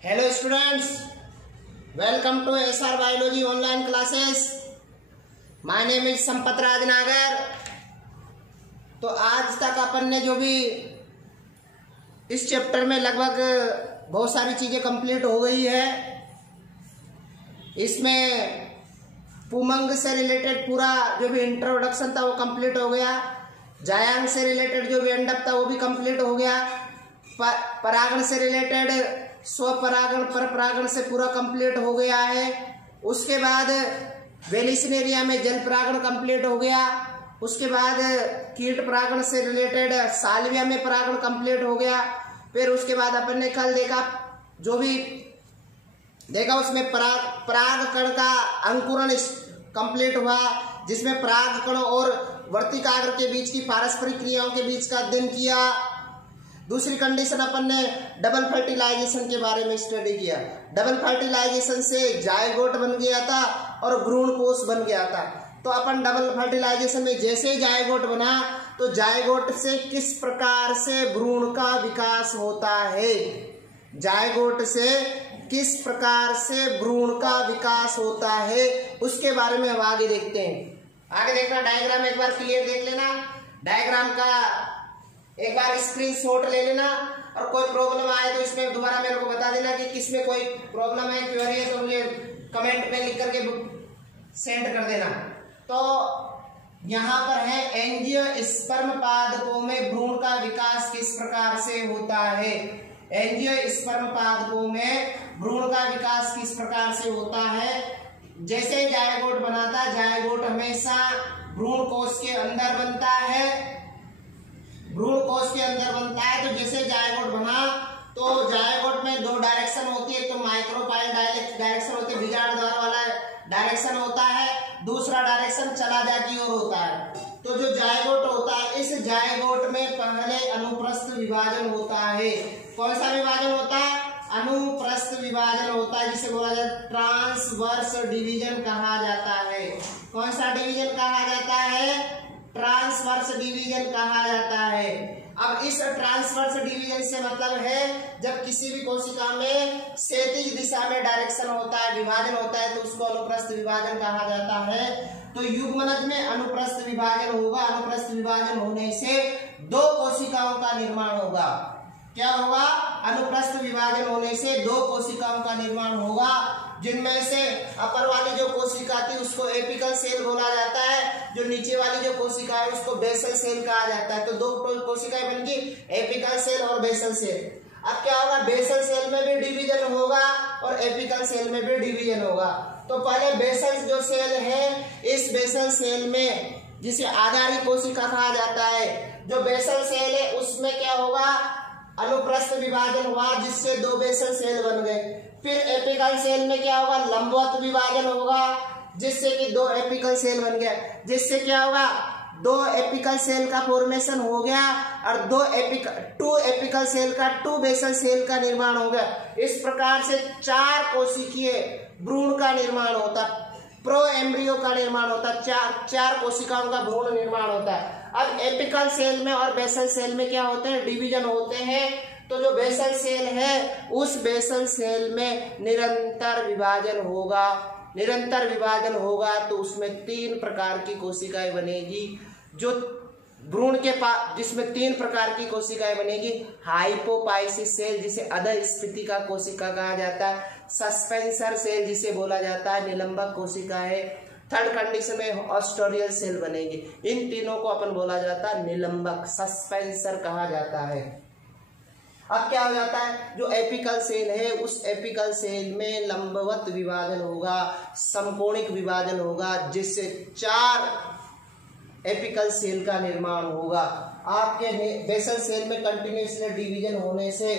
Hello students, welcome to SR biology online classes. My name is Sampat Rajnagar. तो आज तक अपन ने जो भी इस चैप्टर में लगभग बहुत सारी चीज़ें कंप्लीट हो गई है। इसमें पुमंग से रिलेटेड पूरा जो भी इंट्रोडक्शन था वो कंप्लीट हो गया। जायांग से रिलेटेड जो भी एंडअप था वो भी कंप्लीट हो गया। परागण से रिलेटेड स्वपरागण परपरागण से पूरा कंप्लीट हो गया है। उसके बाद वेलिसिनेरिया में जल परागण कंप्लीट हो गया। उसके बाद कीट परागण से रिलेटेड साल्विया में परागण कंप्लीट हो गया। फिर उसके बाद अपन ने कल देखा जो भी देखा उसमें पराग कण का अंकुरण कंप्लीट हुआ, जिसमें पराग कण और वर्तिकाग्र के बीच की पारस्परिक क्रियाओं के बीच का अध्ययन किया। दूसरी कंडीशन अपन ने डबल फर्टिलाइजेशन के बारे में स्टडी किया। डबल फर्टिलाइजेशन से जायगोट बन गया था और भ्रूण कोष बन गया था। तो अपन डबल फर्टिलाइजेशन में जैसे ही जायगोट बना तो जायगोट से किस प्रकार से भ्रूण का विकास होता है, जायगोट से किस प्रकार से भ्रूण का विकास होता है, उसके बारे में हम आगे देखते हैं। आगे देखना, डायग्राम एक बार क्लियर देख लेना। डायग्राम का एक बार स्क्रीनशॉट ले लेना और कोई प्रॉब्लम आए तो इसमें दोबारा मेरे को बता देना कि किसमें कोई प्रॉब्लम है, क्वेरी है, तो मुझे कमेंट में लिख करके सेंड कर देना। तो यहाँ पर है एंजियोस्पर्म पादपों में भ्रूण का विकास किस प्रकार से होता है। एंजियोस्पर्म पादपों में भ्रूण का विकास किस प्रकार से होता है। जैसे जायगोट बनाता, जायगोट हमेशा भ्रूण कोष के अंदर बनता है। भ्रूण कोष के अंदर बनता है। तो जैसे जायगोट बना तो जायगोट में दो डायरेक्शन होती है। एक तो माइक्रोपाइल डायरेक्शन होती है, बिजाड़ द्वार वाला डायरेक्शन होता है। दूसरा डायरेक्शन चला जा की ओर होता है। तो जो जायगोट होता है, इस जायगोट में पहले अनुप्रस्थ विभाजन होता है। कौन सा विभाजन होता है? अनुप्रस्थ विभाजन होता है, जिसे बोला जाता है ट्रांसवर्स डिवीजन कहा जाता है। कौन सा डिवीजन कहा जाता है? ट्रांसवर्स डिवीजन कहा जाता है। अब इस ट्रांसवर्स डिवीजन से मतलब है जब किसी भी कोशिका में क्षैतिज दिशा में डायरेक्शन होता है, विभाजन होता है, तो उसको अनुप्रस्थ विभाजन कहा जाता है। तो युग्मनज में अनुप्रस्थ विभाजन होगा। अनुप्रस्थ विभाजन होने से दो कोशिकाओं का निर्माण होगा। क्या होगा? अनुप्रस्थ विभाजन होने से दो कोशिकाओं का निर्माण होगा, जिनमें से अपर वाली जो कोशिका थी उसको एपिकल सेल बोला जाता है, जो नीचे वाली जो कोशिका है उसको बेसल सेल कहा जाता है। तो दो कोशिकाएं बन गई, एपिकल सेल और बेसल सेल। अब क्या होगा? बेसल सेल में भी डिवीजन होगा और एपिकल सेल में भी डिवीजन होगा। तो पहले बेसल जो सेल है, इस बेसल सेल में जिसे आधारी कोशिका कहा जाता है, जो बेसल सेल है उसमें क्या होगा? अनुप्रस्थ विभाजन हुआ, जिससे दो बेसल सेल बन गए। फिर एपिकल सेल में क्या होगा? लंबवत विभाजन होगा, जिससे कि दो एपिकल सेल बन गया। जिससे क्या होगा? दो एपिकल सेल का फॉर्मेशन हो गया और टू एपिकल सेल का टू बेसल सेल का निर्माण हो गया। इस प्रकार से चार कोशिकीय भ्रूण का निर्माण होता, प्रो एम्ब्रियो का निर्माण होता, चार कोशिकाओं का भ्रूण निर्माण होता है। अब एपिकल सेल में और बेसल सेल में क्या होते हैं? डिवीजन होते हैं। तो जो बेसल सेल है उस बेसल सेल में निरंतर विभाजन होगा। निरंतर विभाजन होगा तो उसमें तीन प्रकार की कोशिकाएं बनेगी। जो भ्रूण के पास जिसमें तीन प्रकार की कोशिकाएं बनेगी। हाइपोपाइसिस सेल, जिसे अधः स्फीति का कोशिका कहा जाता है। सस्पेंसर सेल, जिसे बोला जाता है निलंबक कोशिका है। थर्ड कंडीशन में ऑस्टोरियल सेल बनेगी। इन तीनों को अपन बोला जाता है निलंबक, सस्पेंसर कहा जाता है। अब क्या हो जाता है? जो एपिकल सेल है उस एपिकल सेल में लंबवत विभाजन होगा, समकोणिक विभाजन होगा, जिससे चार एपिकल सेल का निर्माण होगा। आपके बेसल सेल में कंटिन्यूअसली डिवीजन होने से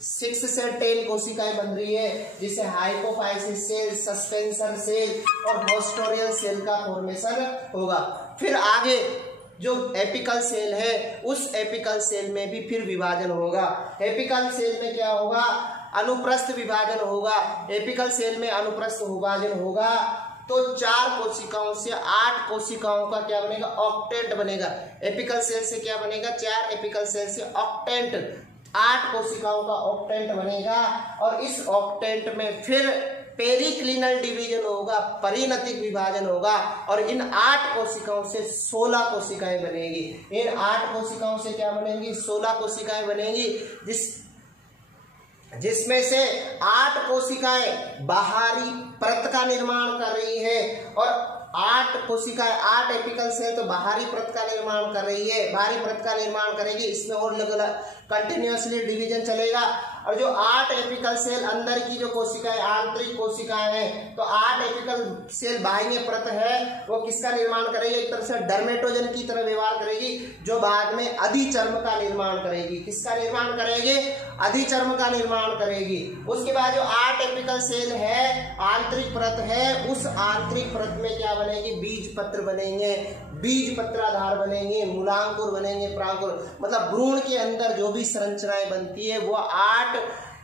6 से 10 कोशिकाएं बन रही है, जिसे हाइपोफाइसिस सेल, सस्पेंसर सेल और हॉस्टोरियल सेल का फॉर्मेशन होगा। फिर आगे जो एपिकल सेल है उस एपिकल सेल में भी फिर विभाजन होगा। एपिकल सेल में क्या होगा? अनुप्रस्थ विभाजन होगा। एपिकल सेल में अनुप्रस्थ विभाजन होगा तो 4 कोशिकाओं से 8 कोशिकाओं का क्या बनेगा? ऑक्टेंट बनेगा। एपिकल सेल से क्या बनेगा? 4 एपिकल सेल से ऑक्टेंट 8 कोशिकाओं का ऑक्टेंट बनेगा और इस ऑक्टेंट में फिर पेरिक्लिनल डिवीजन होगा, परिणतिक विभाजन होगा और इन 8 कोशिकाओं से 16 कोशिकाएं बनेगी। इन 8 कोशिकाओं से क्या बनेंगी? 16 कोशिकाएं बनेंगी, जिसमें से 8 कोशिकाएं बाहरी परत का निर्माण कर रही है और 8 कोशिकाएं 8 एपिकल सेल तो बाहरी परत का निर्माण कर रही है, बाहरी परत का निर्माण करेगी। इसमें और कंटिन्यूअसली डिवीजन चलेगा और जो 8 एपिकल सेल अंदर की जो कोशिकाएं आंतरिक कोशिकाएं हैं, तो 8 एपिकल सेल बाह्य परत है वो किसका निर्माण करेगी? एक तरह से डर्मेटोजन की तरह व्यवहार करेगी, जो बाद में अधिचर्म का निर्माण करेगी। किसका निर्माण करेगी? अधिचर्म का निर्माण करेगी। उसके बाद जो 8 एपिकल सेल है आंतरिक परत है, उस आंतरिक परत में क्या बनेगी? बीज पत्र बनेंगे, बीज पत्राधार बनेंगे, मूलांकुर बनेंगे, प्रांकुर, मतलब भ्रूण के अंदर जो भी संरचनाएं बनती है वो 8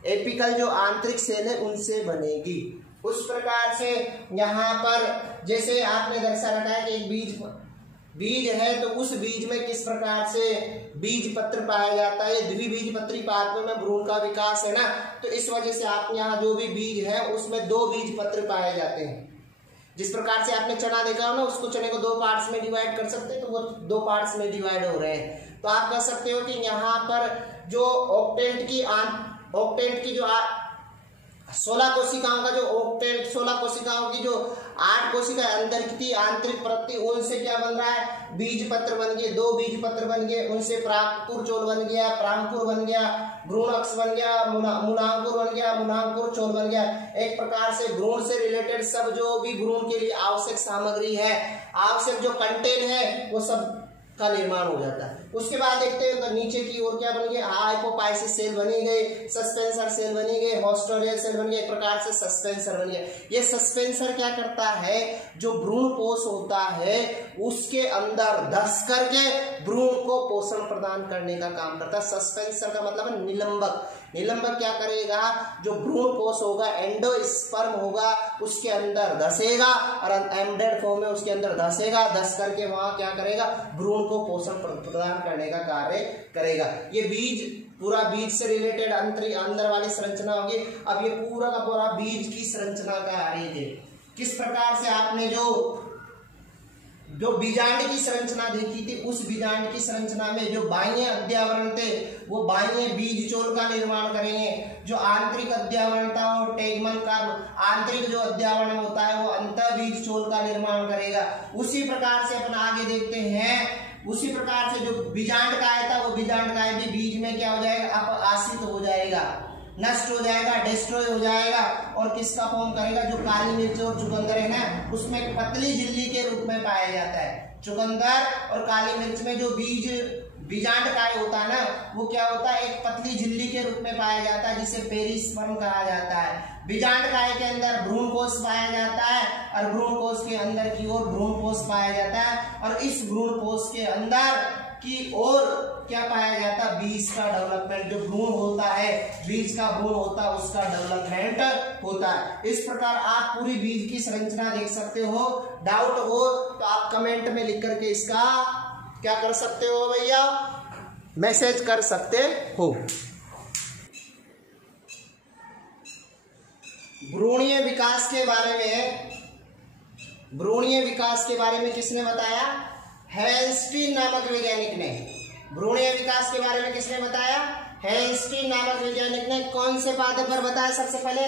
एपिकल जो आंतरिक सेल है उनसे बनेगी। उस प्रकार से यहाँ पर जैसे आपने दर्शा रखा है कि एक बीज है तो उस बीज में किस प्रकार से बीज पत्र पाया जाता है, द्विबीजपत्री पात्र में भ्रूण का विकास है ना, तो इस वजह से आप यहाँ जो भी बीज है उसमें 2 बीज पत्र पाए जाते हैं। जिस प्रकार से आपने चना देखा हो ना, उसको चने को 2 पार्ट्स में डिवाइड कर सकते हैं, तो वो 2 पार्ट्स में डिवाइड हो रहे हैं। तो आप कह सकते हो कि यहाँ पर जो ऑक्टेंट की जो 16 कोशिकाओं का जो ऑक्टेंट, 16 कोशिकाओं की जो 8 कोशिकाएं अंदर की थी आंतरिक परत थी, उनसे क्या बन रहा है? बीज पत्र बन गए, 2 बीज पत्र बन गए, उनसे प्रांकुर चोल बन गया, प्रांकुर बन गया, भ्रूण अक्ष बन गया, मूलांकुर बन गया, मूलांकुर चोल बन गया। एक प्रकार से भ्रूण से रिलेटेड सब जो भी भ्रूण के लिए आवश्यक सामग्री है, आवश्यक जो कंटेन है वो सब का निर्माण हो जाता है। उसके बाद देखते हैं तो नीचे की ओर क्या बन गया? हाइपोपाइसिस सेल बनी गई, सस्पेंसर सेल बनी गई, हॉस्टोरियल सेल बन गया, एक प्रकार से सस्पेंसर बन गया। ये सस्पेंसर क्या करता है? जो भ्रूण कोश होता है उसके अंदर धस करके भ्रूण को पोषण प्रदान करने का काम करता है। सस्पेंसर का मतलब है निलंबक। निलंबक क्या करेगा? जो भ्रूण कोश होगा, एंडोस्पर्म होगा, उसके अंदर धसेगा और एम्बेडेड फॉर्म में उसके अंदर धसेगा, धस करके वहां क्या करेगा? भ्रूण को पोषण प्रदान करने का कार्य करेगा। ये बीज पूरा बीज से रिलेटेड अंदर वाली संरचना होगी। अब ये पूरा का पूरा बीज की संरचना का आरेख है। किस प्रकार से आपने जो बीजांड की संरचना देखी थी, उस बीजांड की संरचना में जो बाह्य अध्यावरण थे वो बाह्य बीज चोल का निर्माण करेंगे। जो आंतरिक अध्यावरण था वो टेगमन का, आंतरिक जो अध्यावरण होता है वो अंतः बीज चोल का निर्माण करेगा। उसी प्रकार से अपन आगे देखते हैं, उसी प्रकार से जो बीजांड काय था वो बीजांड काय भी बीज में क्या हो जाएगा? आसित हो जाएगा, नष्ट हो जाएगा, डिस्ट्रॉय हो जाएगा और किसका फॉर्म करेगा? जो काली मिर्च और चुकंदर है ना, उसमें पतली झिल्ली के रूप में पाया जाता है। चुकंदर और काली मिर्च में जो बीजांड काय होता है ना, वो क्या होता है? एक पतली झिल्ली के रूप में पाया जाता है, जिसे पेरिस्पर्म कहा जाता है। बीजांड काय के अंदर भ्रूण कोश पाया जाता है और भ्रूण कोश के अंदर की ओर भ्रूण कोश पाया जाता है और इस भ्रूण कोश के अंदर की ओर क्या पाया जाता है? बीज का डेवलपमेंट। जो भ्रूण होता है, बीज का भ्रूण होता है, उसका डेवलपमेंट होता है। इस प्रकार आप पूरी बीज की संरचना देख सकते हो। डाउट हो तो आप कमेंट में लिख करके इसका क्या कर सकते हो भैया? मैसेज कर सकते हो। भ्रूणीय विकास के बारे में किसने बताया? हेल्स्टीन नामक वैज्ञानिक ने। भ्रूणीय विकास के बारे में किसने बताया? हेल्स्टीन नामक वैज्ञानिक ने। कौन से पादप पर बताया? सबसे पहले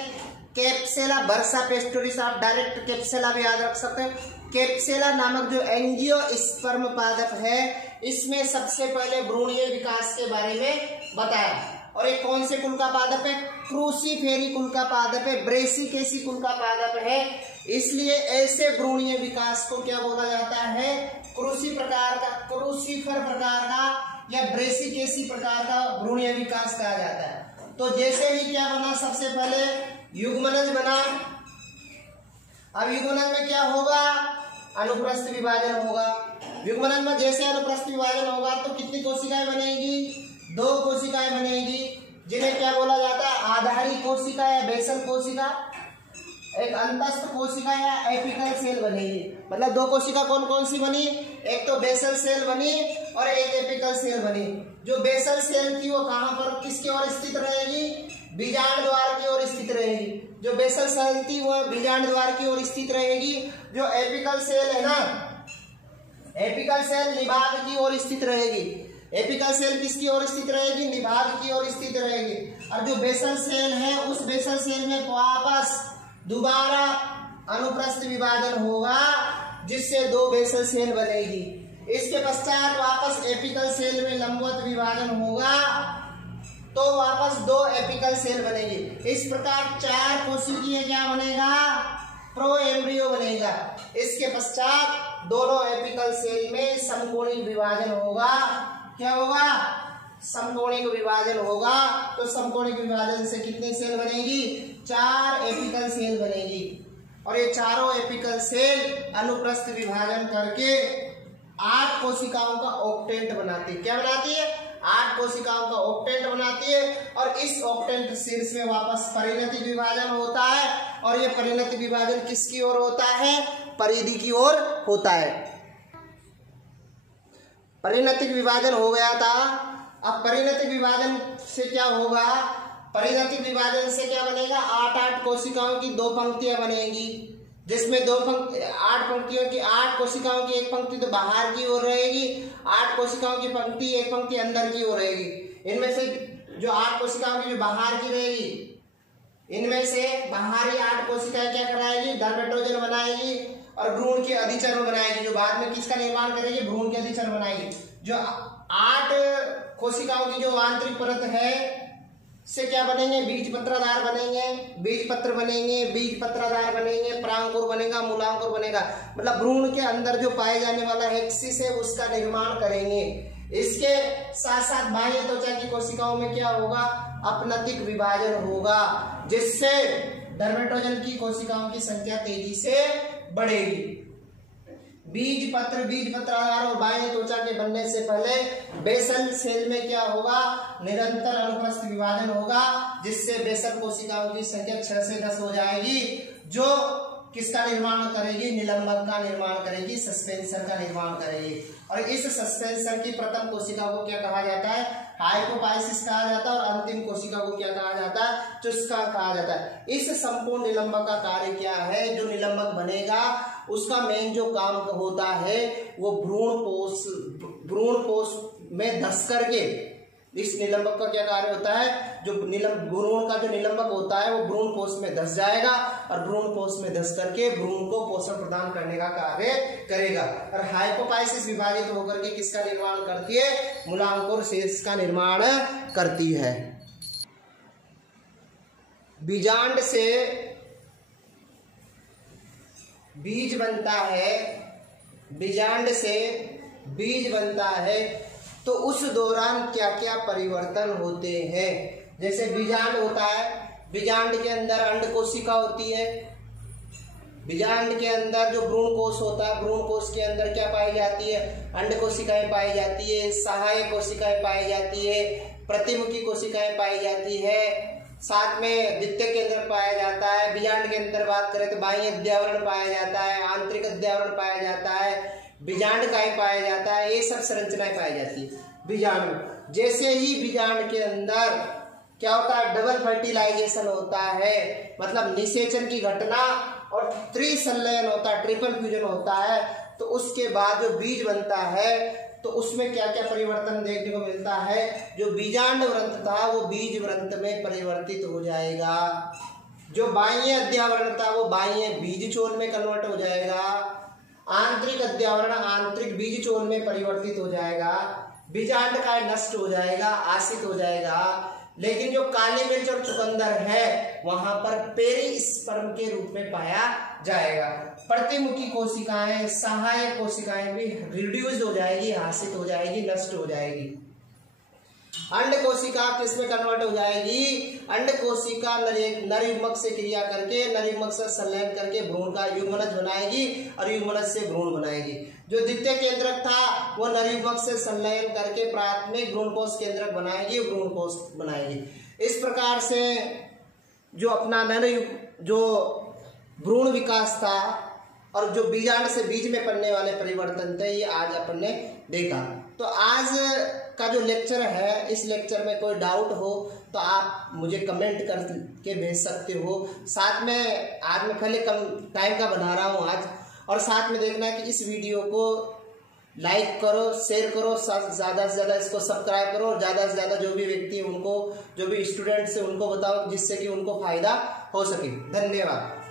कैप्सेला बर्सा पेस्टोरिस। आप डायरेक्ट कैप्सेला भी याद रख सकते हैं। कैप्सेला नामक जो एंजियोस्पर्म पादप है, इसमें सबसे पहले भ्रूणीय विकास के बारे में बताया। और एक कौन से कुल का पादप है? क्रूसीफेरी कुल का पादप है, ब्रेसिकेसी कुल का पादप है। इसलिए ऐसे भ्रूणीय विकास को क्या बोला जाता है? क्रूसीफर प्रकार का या ब्रेसिकेसी प्रकार का भ्रूणीय विकास कहा जाता है। तो जैसे ही क्या बना? सबसे पहले युग्मनज बना। अब युग्मनज में क्या होगा? अनुप्रस्थ विभाजन होगा। युग्मनज में जैसे अनुप्रस्थ विभाजन होगा तो कितनी कोशिकाएं बनेगी? 2 कोशिकाएं बनेगी, जिन्हें क्या बोला जाता है? आधारी कोशिका या बेसल कोशिका। एक अंतस्थ कोशिका या एपिकल सेल बनेगी। मतलब 2 कोशिका कौन कौन सी बनी? एक तो बेसल सेल बनी और एक एपिकल सेल बनी। जो बेसल सेल थी वो कहाँ पर किसकी ओर स्थित रहेगी? बीजांड द्वार की ओर स्थित रहेगी। जो बेसल सेल थी वो बीजांड द्वार की ओर स्थित रहेगी। जो एपिकल सेल है ना, एपिकल सेल निभाग की ओर स्थित रहेगी। एपिकल सेल किसकी ओर स्थित रहेगी? निभाग की ओर स्थित रहेगी। और जो बेसल सेल है उस बेसल सेल में वापस दोबारा अनुप्रस्थ विभाजन होगा जिससे दो बेसल सेल बनेगी। इसके पश्चात वापस एपिकल सेल में लंबवत विभाजन होगा तो वापस दो एपिकल सेल बनेगी। इस प्रकार 4 कोशिकीय क्या बनेगा? प्रो एम्ब्रियो बनेगा। इसके पश्चात दोनों एपिकल सेल में समकोणिक विभाजन होगा। क्या होगा? समकोणिक विभाजन होगा। तो समकोणिक विभाजन से कितनी सेल बनेगी? 4 एपिकल सेल बनेगी। और ये चारों एपिकल सेल अनुप्रस्थ विभाजन करके 8 कोशिकाओं का ऑक्टेंट बनाती है। क्या बनाती है? 8 कोशिकाओं का ऑक्टेंट बनाती है। और इस ऑक्टेंट शीर्ष में वापस परिणतिक विभाजन होता है। और ये परिणतिक विभाजन किसकी ओर होता है? परिधि की ओर होता है। परिणतिक विभाजन हो गया था। अब परिणतिक विभाजन से क्या होगा? परिणतिक विभाजन से क्या बनेगा? 8 कोशिकाओं की 2 पंक्तियां बनेगी, जिसमें 8 पंक्तियों की 8 कोशिकाओं की एक पंक्ति तो बाहर की ओर रहेगी, 8 कोशिकाओं की पंक्ति एक पंक्ति अंदर की ओर रहेगी। इनमें से जो 8 कोशिकाओं की जो बाहर की रहेगी, इनमें से बाहरी 8 कोशिकाएं क्या कराएगी? डर्मेटोजन बनाएगी और भ्रूण के अधिचर्म बनाएगी, जो बाद में किसका निर्माण करेगी? भ्रूण के अधिचर्म बनाएगी। जो 8 कोशिकाओं की जो आंतरिक परत है से क्या बनेंगे? बीज पत्राधार बनेंगे, बीज पत्र बनेंगे, बीज पत्राधार बनेंगे, परांकुर बनेगा, मूलांकुर बनेगा। मतलब भ्रूण के अंदर जो पाए जाने वाला एक्सिस है उसका निर्माण करेंगे। इसके साथ साथ बाह्य त्वचा की कोशिकाओं में क्या होगा? अपनतिक विभाजन होगा, जिससे डर्मेटोजन की कोशिकाओं की संख्या तेजी से बढ़ेगी। बीज पत्राधार और बाह्य त्वचा के बनने से पहले बेसल सेल में क्या होगा? निरंतर अनुप्रस्थ विभाजन होगा, जिससे बेसल कोशिकाओं की संख्या 6 से 10 हो जाएगी, जो किसका निर्माण करेगी? निलंबक का निर्माण करेगी, सस्पेंसर का निर्माण करेगी। और इस सस्पेंसर की प्रथम कोशिका को क्या कहा जाता है? हाइपोपाइसिस कहा जाता है। और अंतिम कोशिका को क्या कहा जाता है? चुस्का कहा जाता है। इस संपूर्ण निलंबक का कार्य क्या है? जो निलंबक बनेगा उसका मेन जो काम होता है वो भ्रूण कोश में धस करके, इस निलंबक का क्या कार्य होता है? जो भ्रूण का जो निलंबक होता है वो भ्रूण कोश में धस जाएगा और भ्रूण कोश में धस करके भ्रूण को पोषण प्रदान करने का कार्य करेगा। और हाइपोपाइसिस विभाजित होकर के किसका निर्माण करती है? मूलांकुर शेष का निर्माण करती है। बीजांड से बीज बनता है, बीजांड से बीज बनता है, तो उस दौरान क्या क्या परिवर्तन होते हैं? जैसे बीजांड होता है, बीजांड के अंदर अंड कोशिका होती है, बीजांड के अंदर जो भ्रूण कोश होता है, भ्रूण कोश के अंदर क्या पाई जाती है? अंड कोशिकाएं पाई जाती है, सहायक कोशिकाएं पाई जाती है, प्रतिमुखी कोशिकाएं पाई जाती है, साथ में द्वितीयक केंद्र पाया जाता है। बीजांड के अंदर बात करें तो बाह्य अध्यावरण पाया जाता है, आंतरिक अध्यावरण पाया जाता है, बीजांड काय पाया जाता है। ये सब संरचनाएं पाई जाती है बीजांड में। जैसे ही बीजांड के अंदर क्या होता है? डबल फर्टिलाइजेशन होता है, मतलब निषेचन की घटना और त्रिसंलयन होता है, ट्रिपल फ्यूजन होता है। तो उसके बाद जो बीज बनता है तो उसमें क्या क्या परिवर्तन देखने को मिलता है? जो बीजांड व्रंत था वो बीज व्रंत में परिवर्तित हो जाएगा, जो बाह्य अध्यावरण था वो बाह्य बीज चोल में कन्वर्ट हो जाएगा, आंतरिक अध्यावरण आंतरिक बीज चोल में परिवर्तित हो जाएगा, बीजांड का नष्ट हो जाएगा, आसित हो जाएगा। लेकिन जो काली मिर्च और चुकंदर है वहां पर पेरिस्पर्म के रूप में पाया जाएगा। प्रतिमुखी कोशिकाएं, सहायक कोशिकाएं भी रिड्यूस हो जाएगी, हासित हो जाएगी, नष्ट हो जाएगी। अंड कोशिका किसमें कन्वर्ट हो जाएगी? अंड कोशिका नर युग्मक से क्रिया करके, नर युग्मक से संलयन करके भ्रूण का युग्मनज बनाएगी और युग्मनज से भ्रूण बनाएगी। जो द्वितीय केंद्रक था वो नर युग्मक से संलयन करके प्राथमिक भ्रूणकोश केंद्रक बनाएगी, भ्रूणकोश बनाएगी। इस प्रकार से जो अपना जो भ्रूण विकास था और जो बीजांड से बीज में पड़ने वाले परिवर्तन थे ये आज अपन ने देखा। तो आज का जो लेक्चर है, इस लेक्चर में कोई डाउट हो तो आप मुझे कमेंट करके भेज सकते हो। साथ में आज मैं पहले कम टाइम का बना रहा हूँ आज, और साथ में देखना है कि इस वीडियो को लाइक करो, शेयर करो, ज़्यादा से ज़्यादा इसको सब्सक्राइब करो, और ज़्यादा से ज़्यादा जो भी व्यक्ति उनको, जो भी स्टूडेंट्स हैं उनको बताओ, जिससे कि उनको फ़ायदा हो सके। धन्यवाद।